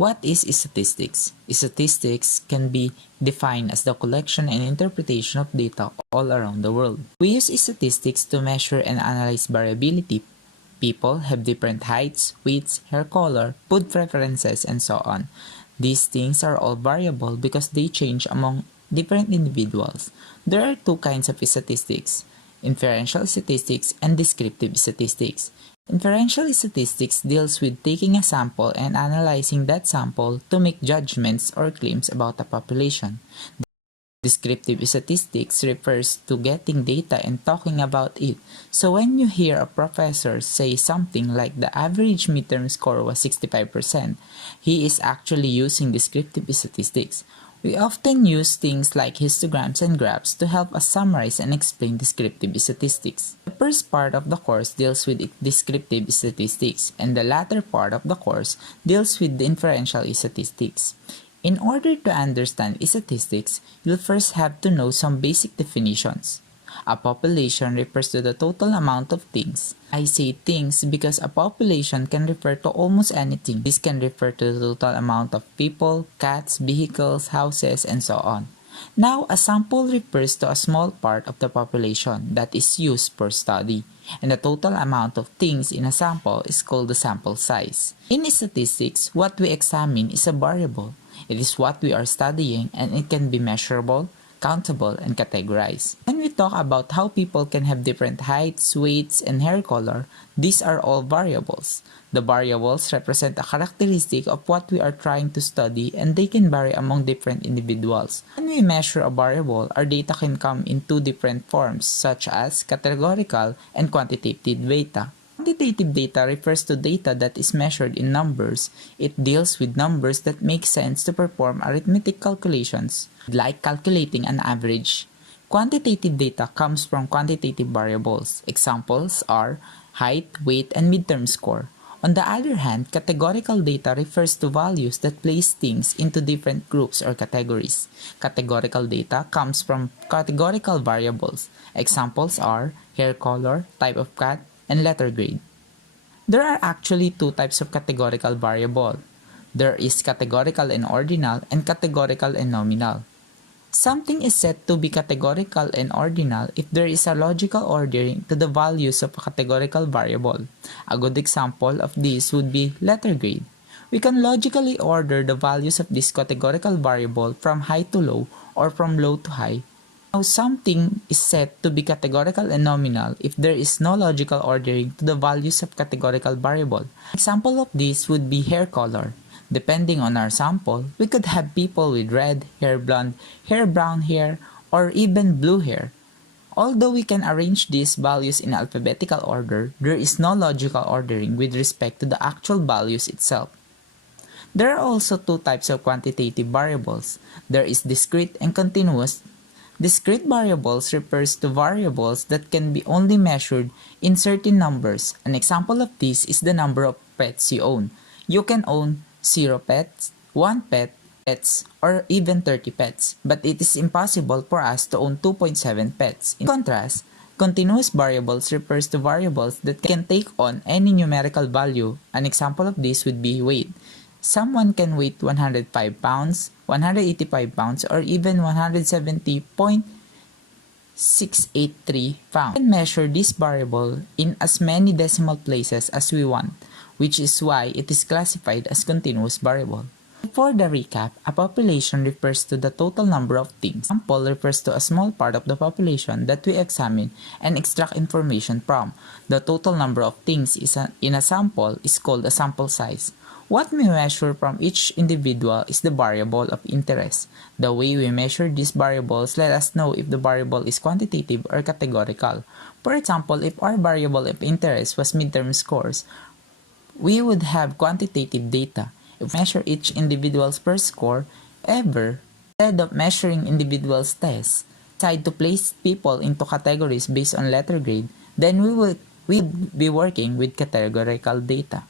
What is statistics? Statistics can be defined as the collection and interpretation of data all around the world. We use statistics to measure and analyze variability. People have different heights, weights, hair color, food preferences, and so on. These things are all variable because they change among different individuals. There are two kinds of statistics: inferential statistics and descriptive statistics. Inferential statistics deals with taking a sample and analyzing that sample to make judgments or claims about a population. Descriptive statistics refers to getting data and talking about it. So when you hear a professor say something like the average midterm score was 65%, he is actually using descriptive statistics. We often use things like histograms and graphs to help us summarize and explain descriptive statistics. The first part of the course deals with descriptive statistics, and the latter part of the course deals with the inferential statistics. In order to understand statistics, you'll first have to know some basic definitions. A population refers to the total amount of things. I say things because a population can refer to almost anything. This can refer to the total amount of people, cats, vehicles, houses, and so on. Now, a sample refers to a small part of the population that is used for study, and the total amount of things in a sample is called the sample size. In statistics, what we examine is a variable. It is what we are studying, and it can be measurable, countable, and categorized. When we talk about how people can have different heights, weights, and hair color, these are all variables. The variables represent a characteristic of what we are trying to study, and they can vary among different individuals. When we measure a variable, our data can come in two different forms, such as categorical and quantitative data. Quantitative data refers to data that is measured in numbers. It deals with numbers that make sense to perform arithmetic calculations, like calculating an average. Quantitative data comes from quantitative variables. Examples are height, weight, and midterm score. On the other hand, categorical data refers to values that place things into different groups or categories. Categorical data comes from categorical variables. Examples are hair color, type of cat, and letter grade. There are actually two types of categorical variable. There is categorical and ordinal, and categorical and nominal. Something is said to be categorical and ordinal if there is a logical ordering to the values of a categorical variable. A good example of this would be letter grade. We can logically order the values of this categorical variable from high to low or from low to high. Now, something is said to be categorical and nominal if there is no logical ordering to the values of categorical variable. An example of this would be hair color. Depending on our sample, we could have people with red, hair blonde, hair brown hair, or even blue hair. Although we can arrange these values in alphabetical order, there is no logical ordering with respect to the actual values itself. There are also two types of quantitative variables. There is discrete and continuous. Discrete variables refers to variables that can be only measured in certain numbers. An example of this is the number of pets you own. You can own 0 pets, 1 pet, pets, or even 30 pets, but it is impossible for us to own 2.7 pets. In contrast, continuous variables refers to variables that can take on any numerical value. An example of this would be weight. Someone can weigh 105 pounds, 185 pounds, or even 170.683 pounds. We can measure this variable in as many decimal places as we want, which is why it is classified as continuous variable. For the recap, a population refers to the total number of things. A sample refers to a small part of the population that we examine and extract information from. The total number of things in a sample is called a sample size. What we measure from each individual is the variable of interest. The way we measure these variables let us know if the variable is quantitative or categorical. For example, if our variable of interest was midterm scores, we would have quantitative data. If we measure each individual's per score, ever, instead of measuring individuals' tests, decide to place people into categories based on letter grade, then we would be working with categorical data.